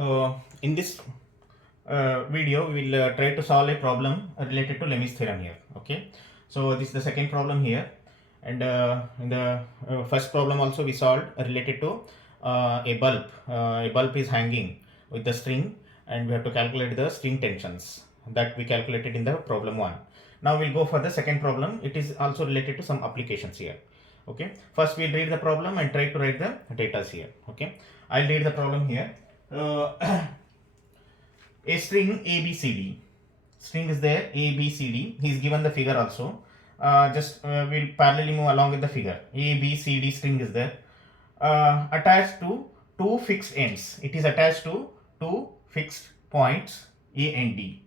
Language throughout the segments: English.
In this video, we will try to solve a problem related to Lem's theorem here. Okay, so this is the second problem here, and in the first problem also we solved related to a bulb. A bulb is hanging with the string, and we have to calculate the string tensions that we calculated in the problem 1. Now we'll go for the second problem. It is also related to some applications here. Okay, first we'll read the problem and try to write the data here. Okay, I'll read the problem here. A string ABCD. String is there, ABCD. He's given the figure also. We'll parallelly move along with the figure. ABCD string is there. Attached to two fixed ends. It is attached to two fixed points A and D.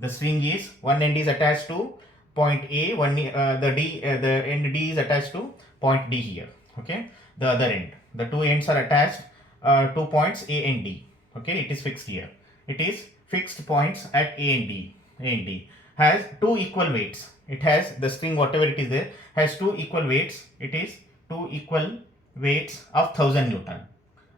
The string is, one end is attached to point A, the end D is attached to point D here. Okay, the other end. The two ends are attached to points A and D. Okay, it is fixed here. It is fixed points at A and D. A and D has two equal weights. It has the string, whatever it is there, has two equal weights. It is two equal weights of 1000 Newton.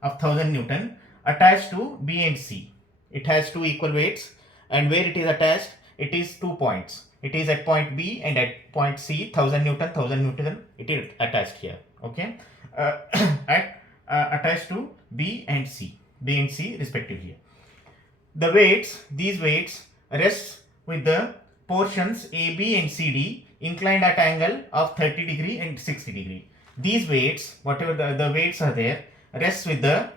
Of 1000 Newton attached to B and C. It has two equal weights, and where it is attached, it is 2 points. It is at point B and at point C. 1000 Newton. It is attached here. Okay, attached to B and C respectively. The weights, these weights rest with the portions AB and CD inclined at angle of 30 degree and 60 degree. These weights, whatever the weights are there, rest with the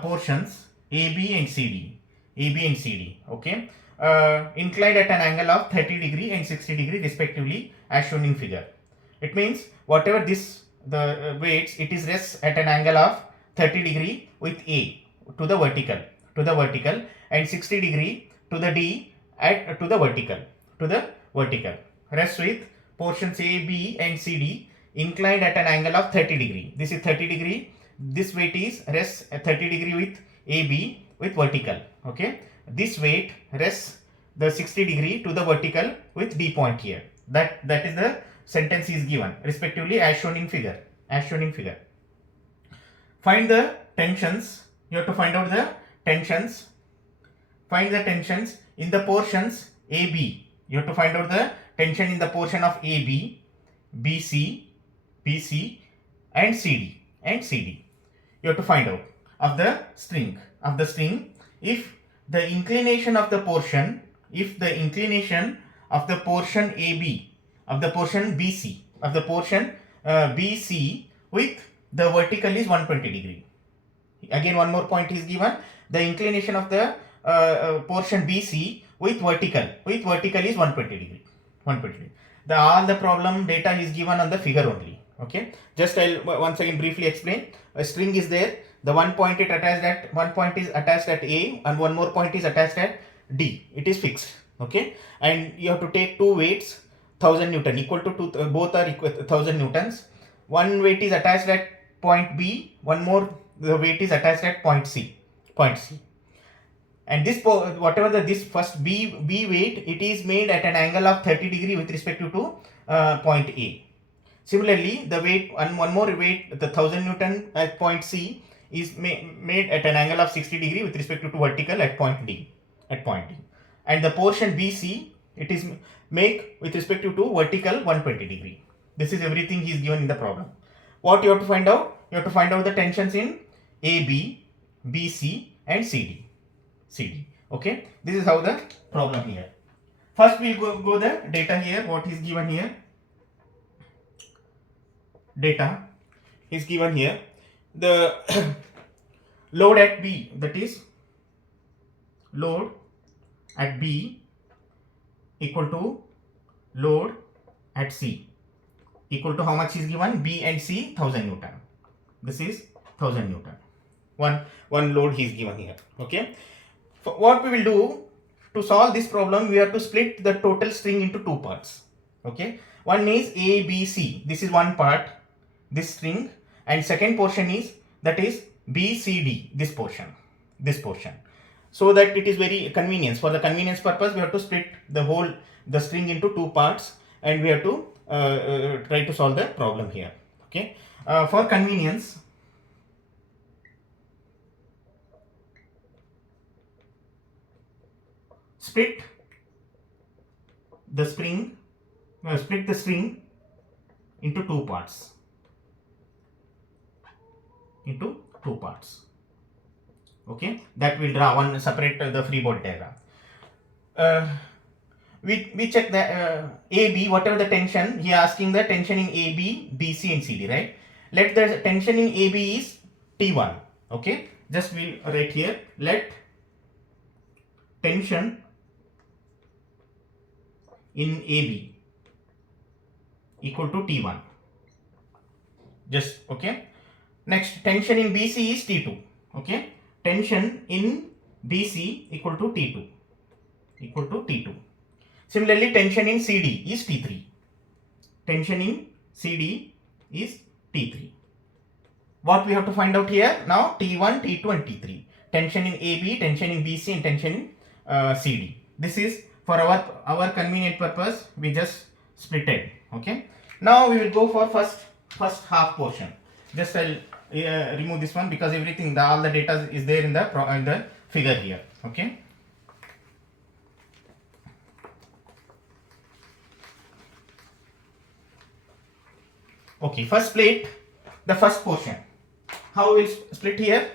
portions AB and CD. Okay, inclined at an angle of 30 degree and 60 degree respectively, as shown in figure. It means whatever the weights, it is rests at an angle of 30 degree with A to the vertical and 60 degree to the D to the vertical. Rest with portions A, B and CD inclined at an angle of 30 degree. This is 30 degree. This weight is rests at 30 degree with AB with vertical. Okay, this weight rests the 60 degree to the vertical with D point here. That is the sentence is given respectively as shown in figure. Find the tensions. You have to find out the tensions. Find the tensions in the portions AB. You have to find out the tension in the portion of AB, BC and CD. You have to find out of the string. If the inclination of the portion, AB, of the portion BC with the vertical is 120 degree. Again, one more point is given. The inclination of the portion BC with vertical is 120 degree. All the problem data is given on the figure only. Okay, just I'll once again briefly explain. A string is there. The one point is attached at A, and one more point is attached at D. It is fixed. Okay, and you have to take two weights, 1000 Newton, equal to both are equal 1000 Newtons. One weight is attached at point B. One more the weight is attached at point C. And this this first B weight, it is made at an angle of 30 degree with respect to point A. Similarly, the weight one more weight, the 1000 Newton at point C, is made at an angle of 60 degree with respect to vertical at point D. And the portion BC, it is make with respect to vertical 120 degree. This is everything is given in the problem. What you have to find out? You have to find out the tensions in AB, BC and CD. Okay, this is how the problem here. First we go the data here. What is given here? Data is given here. The load at B, that is load at B equal to load at C, equal to how much is given? B and C 1000 Newton. This is 1000 Newton. One load is given here. Okay, what we will do to solve this problem, we have to split the total string into two parts. Okay, one is A, B, C. This is one part, this string, and second portion is, that is B, C, D, this portion, so that it is very convenience. For the convenience purpose, we have to split the string into two parts, and we have to try to solve the problem here. Okay, for convenience, split the string into two parts. Okay, that will draw one separate the free body diagram. We check the AB, whatever the tension, he asking the tension in AB, BC and CD, right? Let the tension in AB is T1. Okay, just we'll write here, let tension in AB equal to T1. Just okay. Next, tension in BC is T2. Okay, tension in BC equal to T2. Similarly, tension in CD is T3. Tension in CD is T3. What we have to find out here now, T1, T2 and T3. Tension in AB, tension in BC and tension in CD. This is for our convenient purpose, we just split it. Okay. Now we will go for first half portion. Just I'll remove this one because everything, all the data is there in the figure here. Okay. Okay, first split the first portion. How we will split here?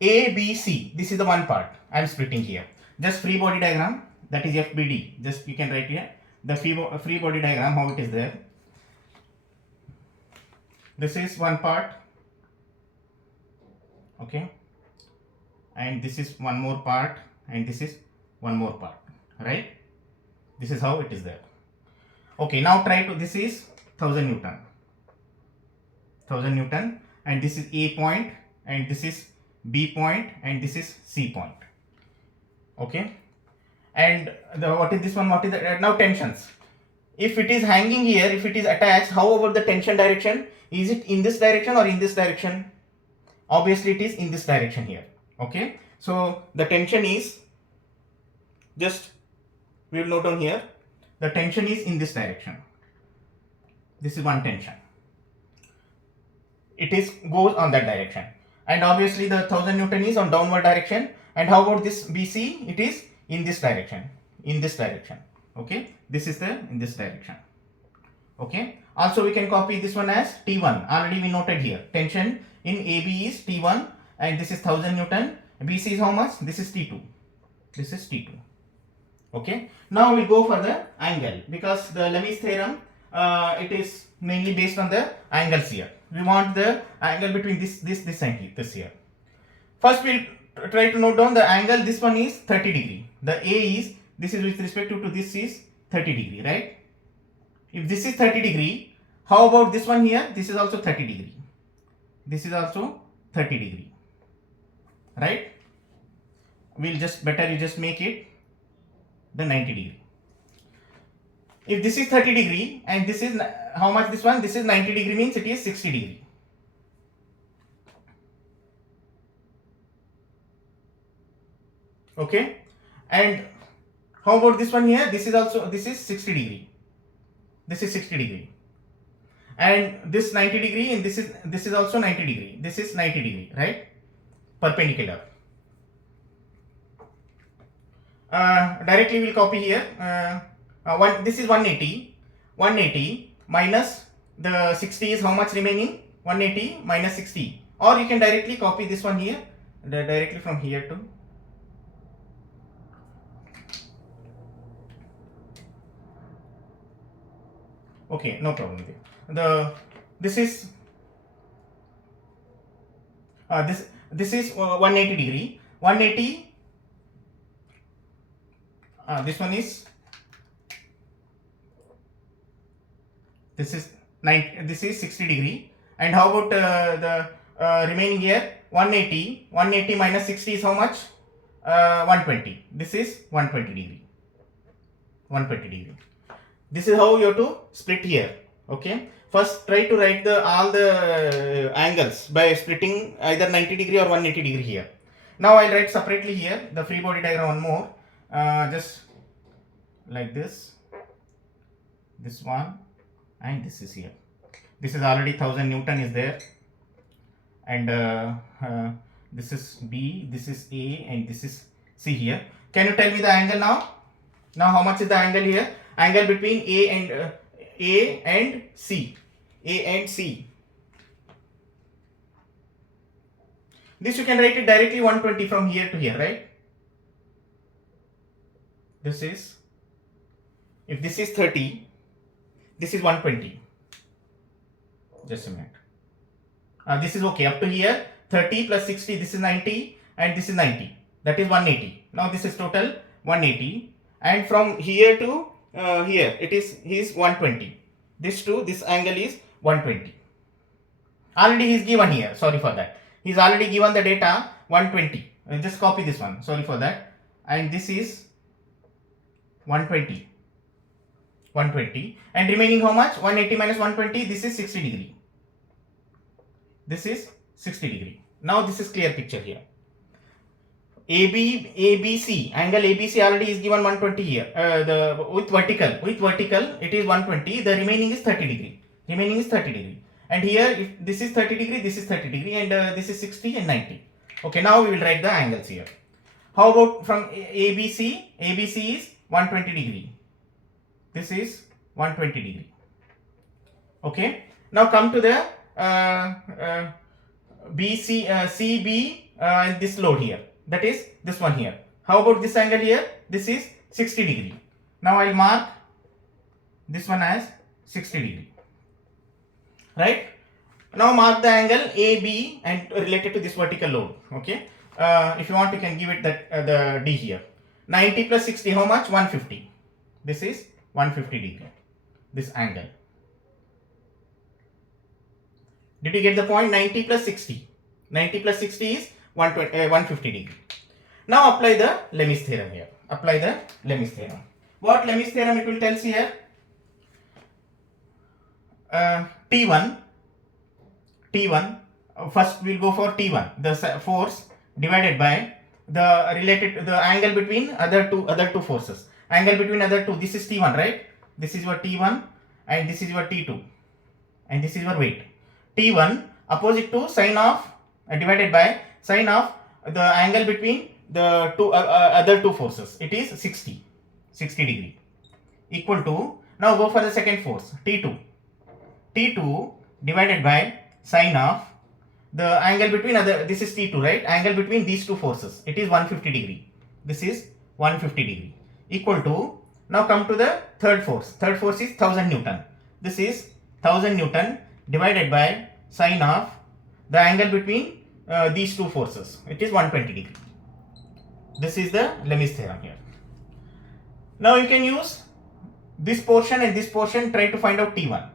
A, B, C. This is the one part I am splitting here. Just free body diagram, that is FBD. Just you can write here the free body diagram, how it is there. This is one part. Okay. And this is one more part, and this is one more part, right? This is how it is there. Okay, now try to, this is 1000 Newton. And this is A point, and this is B point, and this is C point. Okay, and what is this one? What is the now tensions? If it is hanging here, if it is attached, how about the tension direction? Is it in this direction or in this direction? Obviously it is in this direction here. Okay, so the tension is, just we will note down here, the tension is in this direction. This is one tension. It is goes on that direction, and obviously the 1000 Newton is on downward direction. And how about this BC? It is in this direction. Okay, this is in this direction. Okay, also we can copy this one as T1. Already we noted here, tension in AB is T1, and this is 1000 Newton. BC is how much? This is T2. Okay, now we go for the angle, because the Lec theorem it is mainly based on the angles here. We want the angle between this and this here. First we'll try to note down the angle. This one is 30 degree. The A is, this is with respect to this is 30 degree, right? If this is 30 degree, how about this one here? This is also 30 degree. This is also 30 degree, right? We'll just you just make it the 90 degree. If this is 30 degree and this is how much, this one, this is 90 degree, means it is 60 degree. Okay, and how about this one here? This is also, this is 60 degree. And this 90 degree, and this is also 90 degree. This is 90 degree, right? Perpendicular. Directly we'll copy here. This is 180 minus the 60 is how much remaining? 180 minus 60. Or you can directly copy this one here, directly from here to. Okay, no problem there. This is 180 degree. 180. This one is, this is 60 degree. And how about the remaining here? 180 minus 60 is how much? 120. This is 120 degree. This is how you have to split here. Okay, first try to write all the angles by splitting either 90 degree or 180 degree here. Now I'll write separately here the free body diagram one more, just like this one, and this is here. This is already 1000 Newton is there, and this is B, this is A, and this is C here. Can you tell me the angle now? Now how much is the angle here? Angle between A and C. A and C. This you can write it directly 120 from here to here, right? This is, if this is 30, this is 120. Just a minute. This is okay. Up to here, 30 plus 60, this is 90, and this is 90. That is 180. Now this is total 180. And from here to here, it is 120. This angle is 120. Already he is given here. Sorry for that. He is already given the data 120. Just copy this one. Sorry for that. And this is 120. 120. And remaining how much? 180 minus 120. This is 60 degree. This is 60 degree. Now this is clear picture here. ABC, angle ABC already is given 120 here. With vertical it is 120. The remaining is 30 degree. Remaining is 30 degree. And here, if this is 30 degree, this is 30 degree, and this is 60 and 90. Okay, now we will write the angles here. How about from ABC? ABC is 120 degree. This is 120 degree. Okay. Now come to the CB and this load here. That is this one here. How about this angle here? This is 60 degree. Now I will mark this one as 60 degree. Right? Now mark the angle AB and related to this vertical load. Okay. If you want, you can give it that the D here. 90 plus 60, how much? 150. This is 150 degree. This angle. Did you get the point? 90 plus 60. 90 plus 60 is 150 degree. Now apply the Lem's theorem here. Apply the Lem's theorem. What Lem's theorem it will tell us here? T1. First we'll go for T1. The force divided by the angle between other two forces. Angle between other two. This is T1, right? This is your T1 and this is your T2, and this is your weight. T1 opposite to sine of divided by sine of the angle between the other two forces. It is 60 degree, equal to, now go for the second force, T2 divided by sine of the angle between this is T2, right? Angle between these two forces, it is 150 degree. This is 150 degree, equal to, now come to the third force is 1000 Newton. This is 1000 Newton divided by sine of the angle between these two forces. It is 120 degree. This is the Lem's theorem here. Now you can use this portion and this portion, try to find out T1.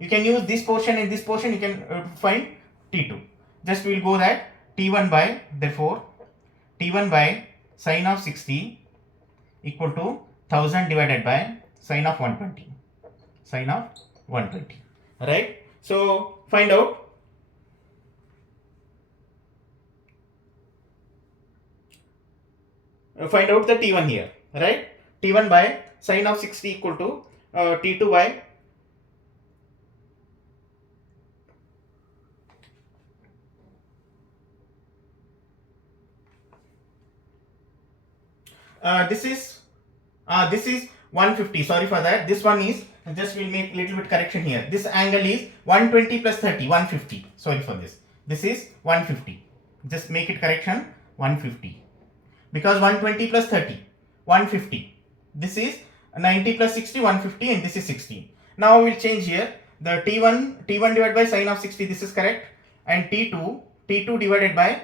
You can use this portion and this portion, you can find T2. Just we will go that T1 by, therefore T1 by sine of 60 equal to 1000 divided by sine of 120. Sine of 120. Right? So find out the T1 here, right? T1 by sine of 60 equal to T2 by this is 150. Sorry for that. This one is, just we'll make little bit correction here. This angle is 120 plus 30, 150. Sorry for this. This is 150. Just make it correction 150. Because 120 plus 30, 150. This is 90 plus 60, 150, and this is 60. Now we'll change here. The T1 divided by sine of 60, this is correct. And T2 divided by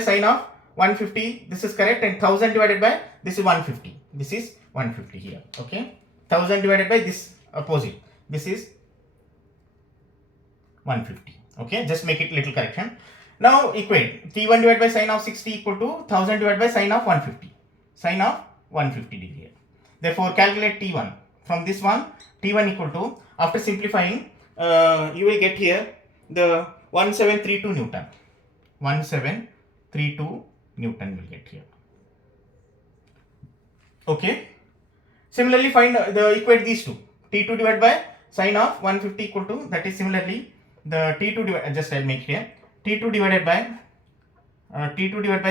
sine of 150, this is correct. And 1000 divided by, this is 150. This is 150 here. Okay. 1000 divided by this opposite. This is 150. Okay. Just make it little correction. Now equate T1 divided by sine of 60 equal to 1000 divided by sine of 150. Sine of 150 degree here. Therefore calculate T1. From this one, T1 equal to, after simplifying, you will get here the 1732 Newton. 1732 Newton will get here. Okay. Similarly, find equate these two. T2 divided by sine of 150 equal to, that is similarly the T2 divided, just I'll make here. T2 divided by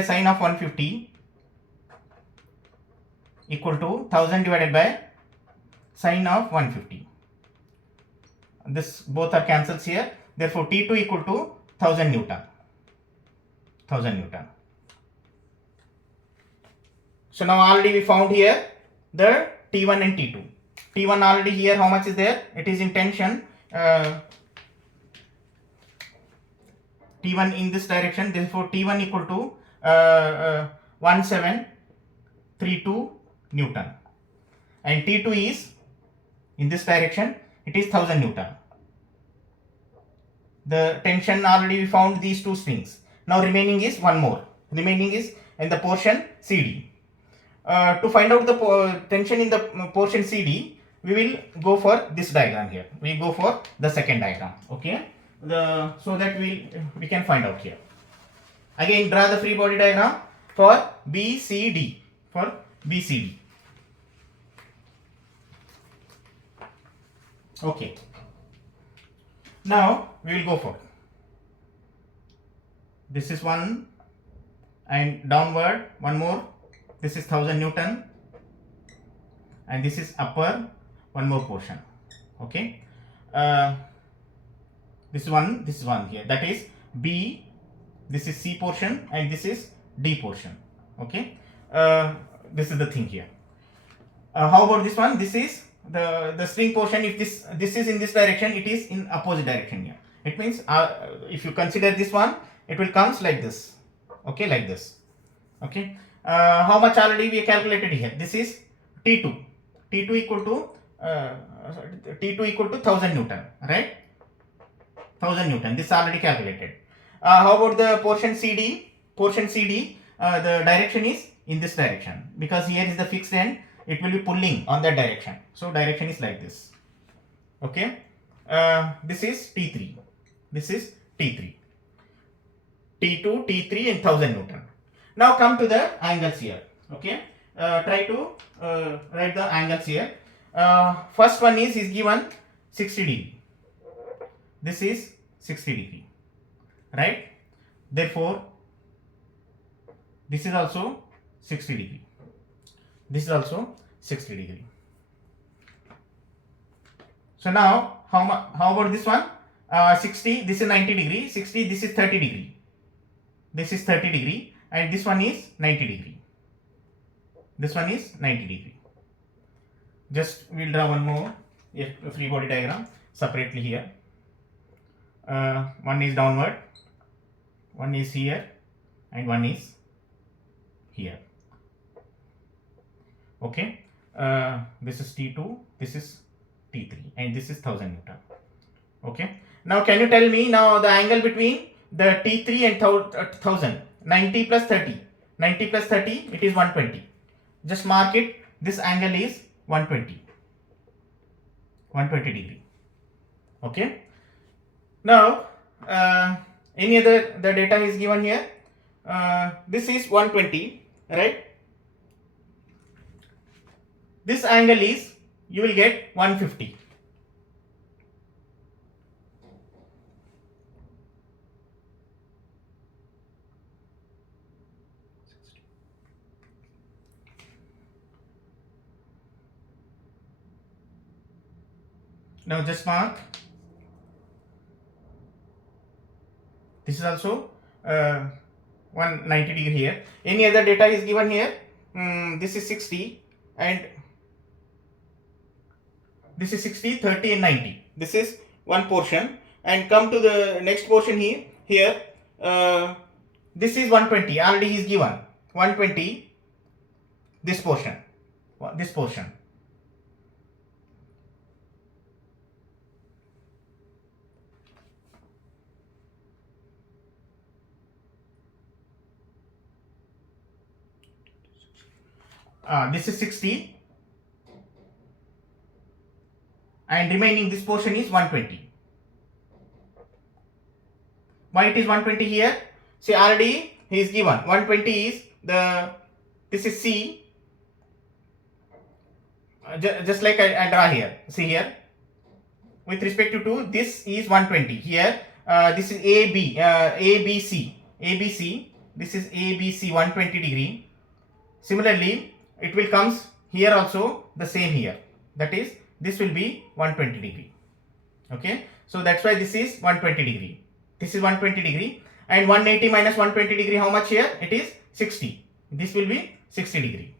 sine of 150 equal to 1000 divided by sine of 150. This both are cancels here. Therefore, T2 equal to 1000 Newton. 1000 Newton. So now already we found here the T1 and T2. T1 already here, how much is there? It is in tension. T1 in this direction. Therefore, T1 equal to 1732 Newton. And T2 is in this direction. It is 1000 Newton. The tension already we found these two strings. Now remaining is one more. Remaining is in the portion CD. To find out the tension in the portion CD, we will go for this diagram here. We go for the second diagram. Okay. So that we can find out here. Again, draw the free body diagram for BCD. For BCD. Okay. Now we will go for this is one and downward one more. This is 1000 Newton and this is upper one more portion. Okay. This one here, that is B, this is C portion and this is D portion. Okay. This is the thing here. How about this one? This is the string portion. If this is in this direction, it is in opposite direction here. It means if you consider this one, it will comes like this. Okay, like this. Okay. How much already we calculated here? This is T2. T2 equal to 1000 Newton, right? 1000 Newton. This is already calculated. How about the portion CD? Portion CD, the direction is in this direction because here is the fixed end. It will be pulling on that direction. So direction is like this. Okay. This is T3. This is T3. T2, T3 and 1000 Newton. Now come to the angles here. Okay. Try to write the angles here. First one is given 60 degree. This is 60 degree. Right. Therefore, this is also 60 degree. This is also 60 degree. So now how about this one? 60, this is 90 degree. 60, this is 30 degree. This is 30 degree and this one is 90 degree. This one is 90 degree. Just we'll draw one more free body diagram separately here. One is downward, one is here and one is here. Okay. This is T2, this is T3 and this is 1000 Newton. Okay. Now can you tell me now the angle between the T3 and 1000? 90 plus 30. 90 plus 30, it is 120. Just mark it. This angle is 120. 120 degree. Okay. Now any other the data is given here. This is 120, right? This angle is, you will get 150. Now just mark. This is also 190 degree here. Any other data is given here? This is 60 and this is 60, 30 and 90. This is one portion. And come to the next portion here. This is 120. Already is given 120. This portion. This portion. This is 60. And remaining this portion is 120. Why it is 120 here? See, already he is given 120 is this is C. Just like I draw here. See here. With respect to 2, this is 120. Here, this is ABC. ABC. This is ABC 120 degree. Similarly, it will comes here also the same here, that is this will be 120 degree. Okay, so that's why this is 120 degree, this is 120 degree, and 180 minus 120 degree, how much here? It is 60. This will be 60 degree.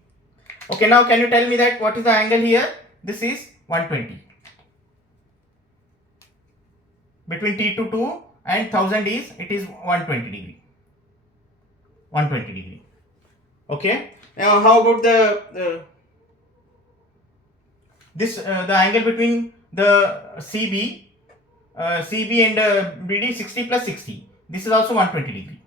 Okay, now can you tell me that what is the angle here? This is 120. Between T to 2 and 1000 is, it is 120 degree. 120 degree. Okay. Now how about the angle between the CB and BD, 60 plus 60. This is also 120 degree.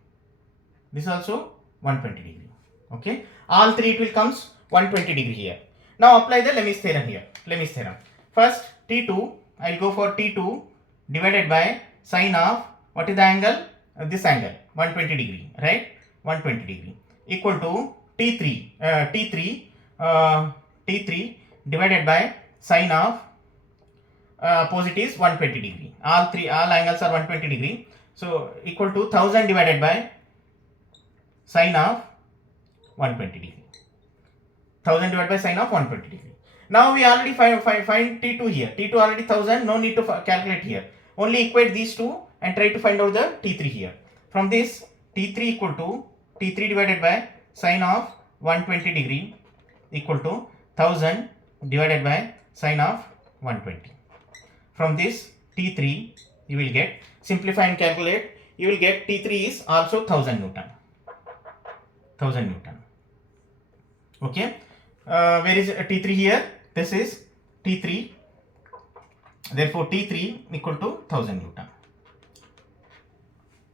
This is also 120 degree. Okay. All three it will comes 120 degree here. Now apply the Lemi's theorem here. Lemi's theorem. First T2, I will go for T2 divided by sine of, what is the angle? This angle 120 degree, right? 120 degree equal to T3 divided by sine of opposite is 120 degree. All angles are 120 degree. So equal to 1000 divided by sine of 120 degree. 1000 divided by sine of 120 degree. Now we already find T2 here. T2 already 1000. No need to calculate here. Only equate these two and try to find out the T3 here. From this, T3 equal to T3 divided by sine of 120 degree equal to 1000 divided by sine of 120. From this T3 you will get, simplify and calculate, you will get T3 is also 1000 Newton. 1000 Newton. Okay. Where is T3 here? This is T3. Therefore T3 equal to 1000 Newton.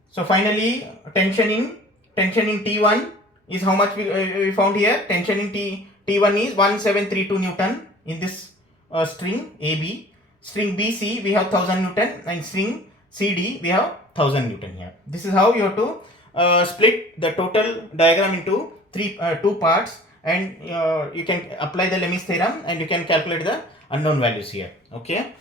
So finally tension in T1 is how much we found here? Tension in T1 is 1732 Newton in this string AB. String BC we have 1000 Newton, and string CD we have 1000 Newton here. This is how you have to split the total diagram into two parts, and you can apply the Lemi's theorem and you can calculate the unknown values here. Okay.